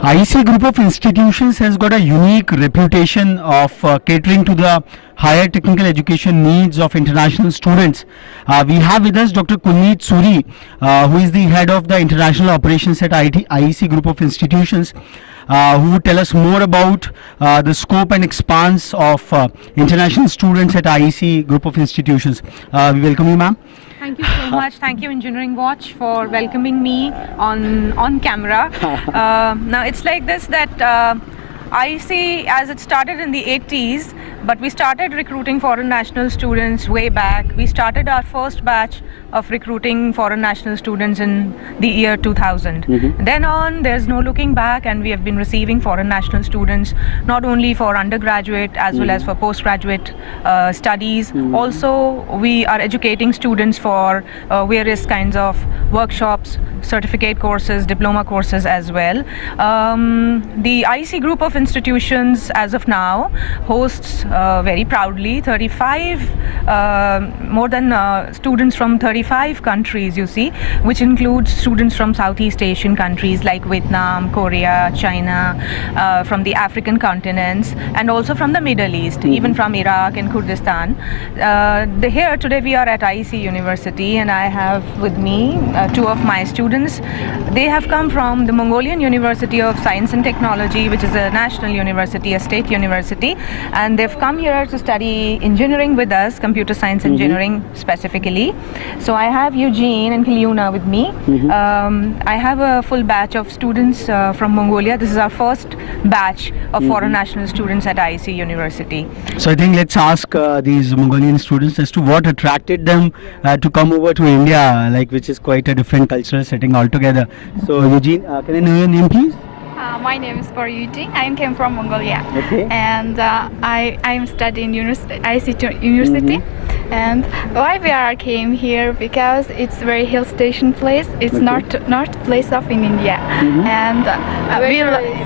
IEC group of institutions has got a unique reputation of catering to the higher technical education needs of international students. We have with us Dr. Kulneet Suri, who is the head of the international operations at IEC group of institutions, who will tell us more about the scope and expanse of international students at IEC group of institutions. We welcome you, ma'am. Thank you so much. Thank you, Engineering Watch, for welcoming me on camera. Now, it's like this that IEC, as it started in the 80s, but we started recruiting foreign national students way back. We started our first batch of recruiting foreign national students in the year 2000. Then on, there's no looking back, and we have been receiving foreign national students not only for undergraduate as well as for postgraduate studies. Also, we are educating students for various kinds of workshops, certificate courses, diploma courses as well. The IEC group of institutions as of now hosts very proudly 35 more than students from 35 countries, you see, which includes students from Southeast Asian countries like Vietnam, Korea, China, from the African continents, and also from the Middle East, even from Iraq and Kurdistan. Here today we are at IEC University, and I have with me two of my students. They have come from the Mongolian University of Science and Technology, which is a national university, a state university, and they've come here to study engineering with us, computer science engineering specifically. So I have Eugene and Kilyuna with me. I have a full batch of students from Mongolia. This is our first batch of foreign national students at IEC University. So I think let's ask these Mongolian students as to what attracted them to come over to India, like, which is quite a different cultural setting altogether. So Eugene, can I know your name, please? My name is Eugene. I came from Mongolia. Okay. And I am studying IEC University. And why we came here, because it's very hill station place. It's not place of in India. And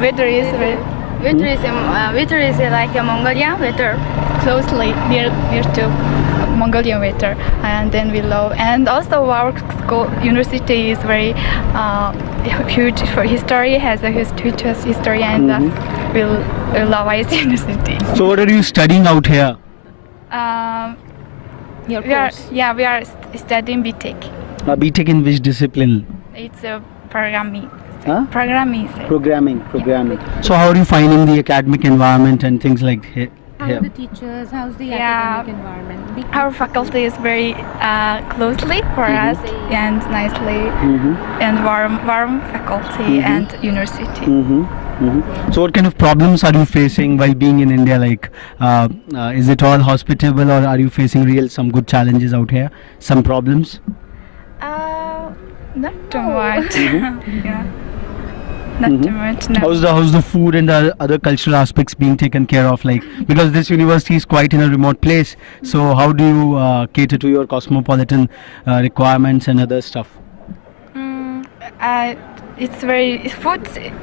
weather is like a Mongolian weather, closely near to Mongolian weather, and then we love. And also our school university is very huge for history, has a huge history, and we love IEC University. So what are you studying out here? We are studying BTech. BTech in which discipline? It's a programming. Huh? Programming. Programming. So how are you finding the academic environment and things like here? How are the teachers? How's the academic environment? Our faculty is very closely for us and nicely, and warm faculty and university. So what kind of problems are you facing while being in India? Like, is it all hospitable, or are you facing some good challenges out here? Some problems? Not too much. Not too much. No. How's the food and the other cultural aspects being taken care of? Like, because this university is quite in a remote place, so how do you cater to your cosmopolitan requirements and other stuff? It's very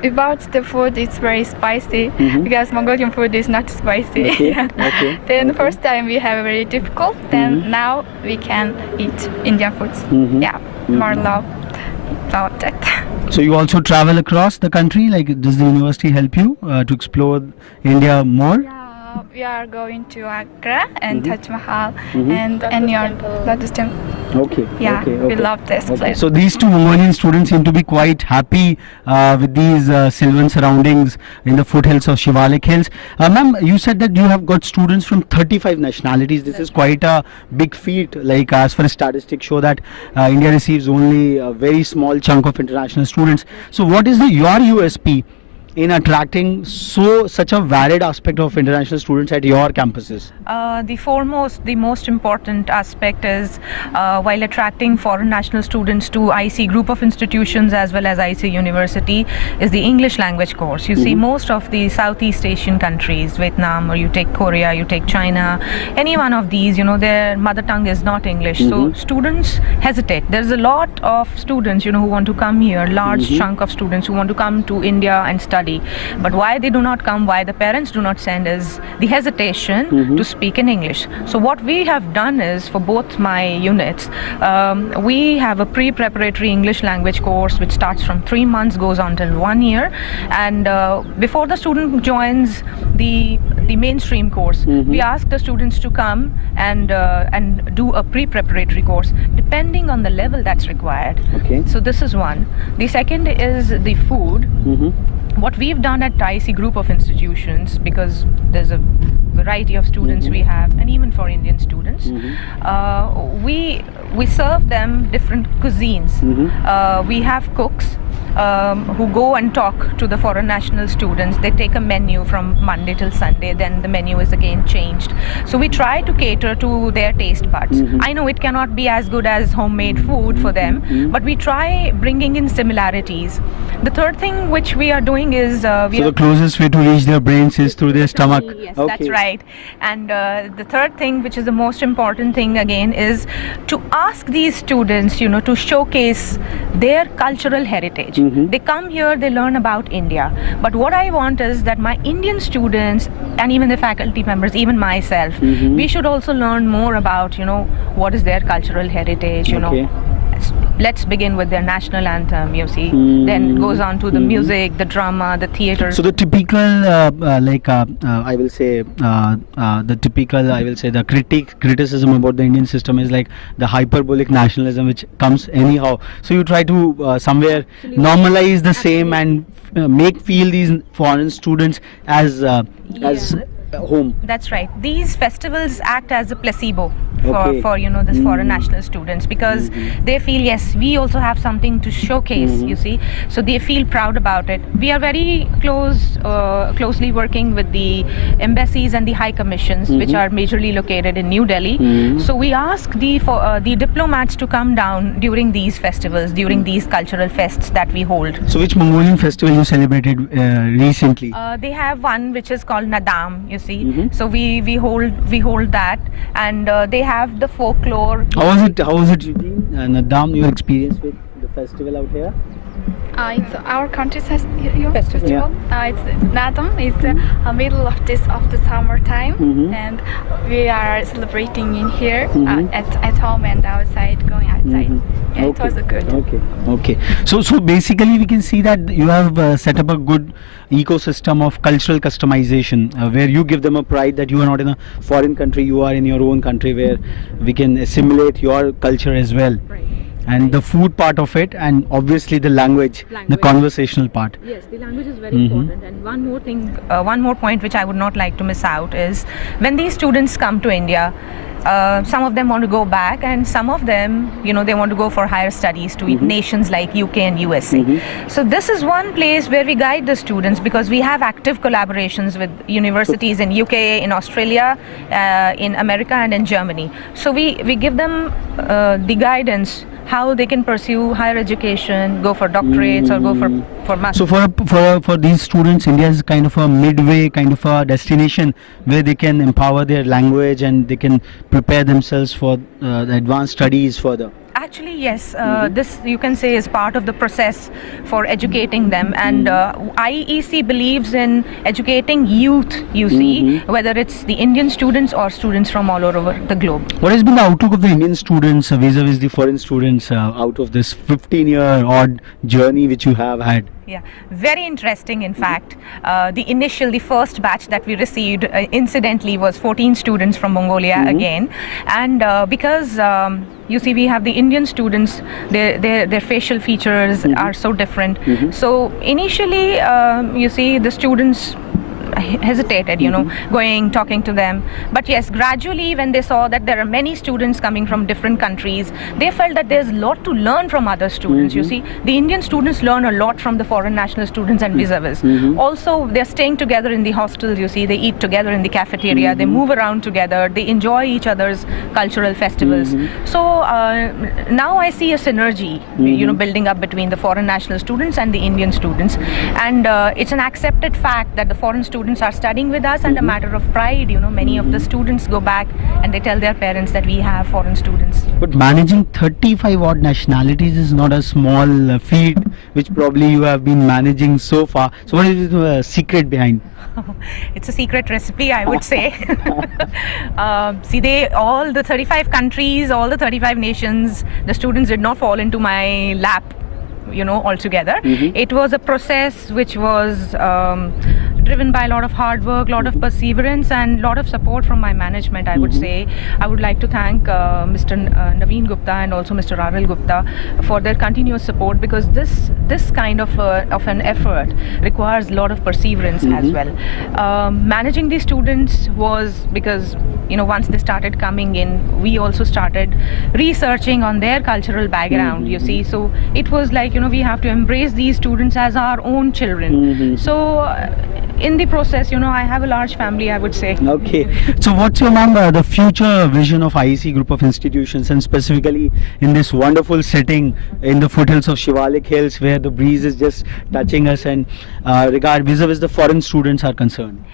about the food. It's very spicy because Mongolian food is not spicy. Okay. Then first time we have very difficult. Then now we can eat Indian foods. More love about that. So you also travel across the country? Like, does the university help you to explore India more? We are going to Agra and Taj Mahal and Anion Lotus Temple. Okay. We love this place. So these two Mongolian students seem to be quite happy with these sylvan surroundings in the foothills of Shivalik Hills. Ma'am, you said that you have got students from 35 nationalities. This is quite a big feat. Like, as far as statistics show that India receives only a very small chunk of international students. So what is your USP in attracting such a varied aspect of international students at your campuses? The most important aspect is while attracting foreign national students to IEC group of institutions as well as IEC University is the English language course. You see, most of the Southeast Asian countries, Vietnam, or you take Korea, you take China, any one of these, their mother tongue is not English. So students hesitate. There's a lot of students, who want to come here, large chunk of students who want to come to India and study study. But why they do not come, why the parents do not send, is the hesitation to speak in English. So what we have done is, for both my units, we have a pre-preparatory English language course which starts from 3 months, goes on till 1 year, and before the student joins the mainstream course, we ask the students to come and do a pre-preparatory course depending on the level that's required. Okay. So this is one. The second is the food. What we've done at IEC group of institutions, because there's a variety of students we have, and even for Indian students, we serve them different cuisines. We have cooks who go and talk to the foreign national students. They take a menu from Monday till Sunday, then the menu is again changed. So we try to cater to their taste buds. I know it cannot be as good as homemade food for them, but we try bringing in similarities. The third thing which we are doing is So the closest way to reach their brains is through their stomach. Yes, Okay. that's right. And the third thing, which is the most important thing again, is to ask these students, to showcase their cultural heritage. They come here, they learn about India. But what I want is that my Indian students and even the faculty members, even myself, we should also learn more about, what is their cultural heritage, Okay. Let's begin with their national anthem, then it goes on to the music, the drama, the theatre. So the typical, I will say, the criticism about the Indian system is like the hyperbolic nationalism which comes anyhow. So you try to somewhere normalize the same and make feel these foreign students as home. That's right. These festivals act as a placebo Okay. for this foreign national students, because they feel, yes, we also have something to showcase, so they feel proud about it. We are very closely working with the embassies and the high commissions, which are majorly located in New Delhi. So we ask the diplomats to come down during these festivals, during these cultural fests that we hold. So which Mongolian festival you celebrated recently? They have one which is called Nadam, so we hold that, and they have the folklore. How was it, Eugene? Nadam, your experience with the festival out here? It's our country's festival. Yeah. It's Nadam. It's the middle of the summertime, and we are celebrating in here at home and outside, going outside. Yeah, it was good. Okay. So basically we can see that you have set up a good ecosystem of cultural customization where you give them a pride that you are not in a foreign country, you are in your own country, where we can assimilate your culture as well. Right. And the food part of it, and obviously the language, the conversational part. Yes, the language is very important. And one more thing, one more point which I would not like to miss out is, when these students come to India, some of them want to go back, and some of them, they want to go for higher studies to nations like UK and USA. So this is one place where we guide the students, because we have active collaborations with universities in UK, in Australia, in America, and in Germany. So we give them the guidance how they can pursue higher education, go for doctorates or go for masters. So for these students, India is kind of a midway kind of a destination where they can empower their language and they can prepare themselves for the advanced studies further. Actually, yes. This, you can say, is part of the process for educating them. And IEC believes in educating youth, whether it's the Indian students or students from all over the globe. What has been the outlook of the Indian students vis-a-vis the foreign students out of this 15-year odd journey which you have had? Yeah, very interesting. In fact, the first batch that we received, incidentally, was 14 students from Mongolia again. And because we have the Indian students, their facial features are so different. So initially, the students hesitated, talking to them. But yes, gradually, when they saw that there are many students coming from different countries, they felt that there's a lot to learn from other students. The Indian students learn a lot from the foreign national students and vis-a-vis. Also, they're staying together in the hostels, they eat together in the cafeteria, they move around together, they enjoy each other's cultural festivals. So now I see a synergy, building up between the foreign national students and the Indian students. And it's an accepted fact that the foreign students students are studying with us, and a matter of pride, many of the students go back and they tell their parents that we have foreign students. But managing 35 odd nationalities is not a small feat, which probably you have been managing so far. So what is the secret behind? It's a secret recipe, I would say. See, all the 35 countries, all the 35 nations, the students did not fall into my lap, altogether. It was a process which was driven by a lot of hard work, lot of perseverance, and lot of support from my management, I would say. I would like to thank Mr. Naveen Gupta and also Mr. Aril Gupta for their continuous support, because this kind of an effort requires a lot of perseverance as well. Managing these students was because once they started coming in, we also started researching on their cultural background, you see. So it was like, we have to embrace these students as our own children. So in the process, I have a large family, I would say. Okay. So what's your, ma'am, the future vision of IEC group of institutions, and specifically in this wonderful setting in the foothills of Shivalik Hills, where the breeze is just touching us, and regard vis-a-vis the foreign students are concerned?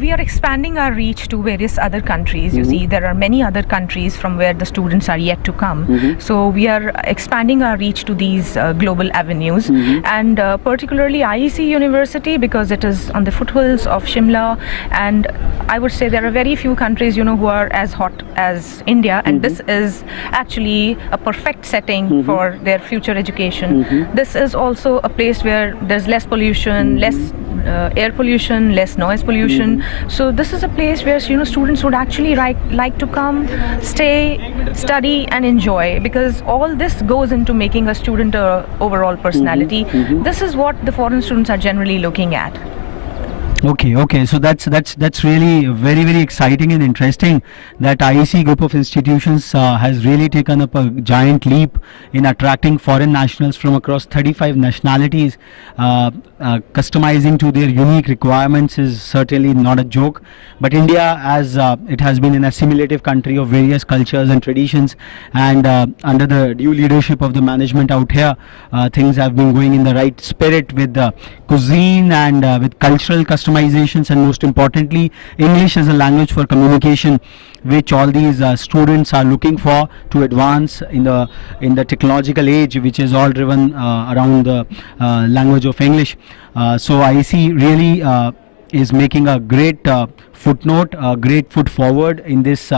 We are expanding our reach to various other countries. You see, there are many other countries from where the students are yet to come. So we are expanding our reach to these global avenues, and particularly IEC University, because it is on the foothills of Shimla, and I would say there are very few countries, who are as hot as India, and this is actually a perfect setting for their future education. This is also a place where there's less pollution, less air pollution, less noise pollution. So this is a place where students would actually like to come, stay, study and enjoy, because all this goes into making a student a overall personality. This is what the foreign students are generally looking at. Okay. So that's really very, very exciting and interesting that IEC group of institutions has really taken up a giant leap in attracting foreign nationals from across 35 nationalities. Customizing to their unique requirements is certainly not a joke. But India, as it has been an assimilative country of various cultures and traditions, and under the due leadership of the management out here, things have been going in the right spirit with the cuisine and with cultural customizations, and most importantly, English as a language for communication, which all these students are looking for to advance in the technological age, which is all driven around the language of English. So IEC really is making a great footnote, a great foot forward in this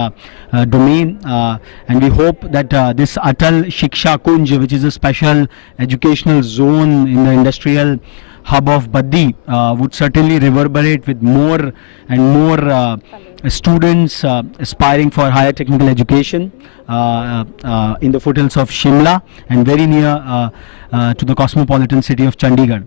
domain, and we hope that this Atal Shiksha Kunj, which is a special educational zone in the industrial hub of Baddi, would certainly reverberate with more and more students aspiring for higher technical education in the foothills of Shimla and very near to the cosmopolitan city of Chandigarh.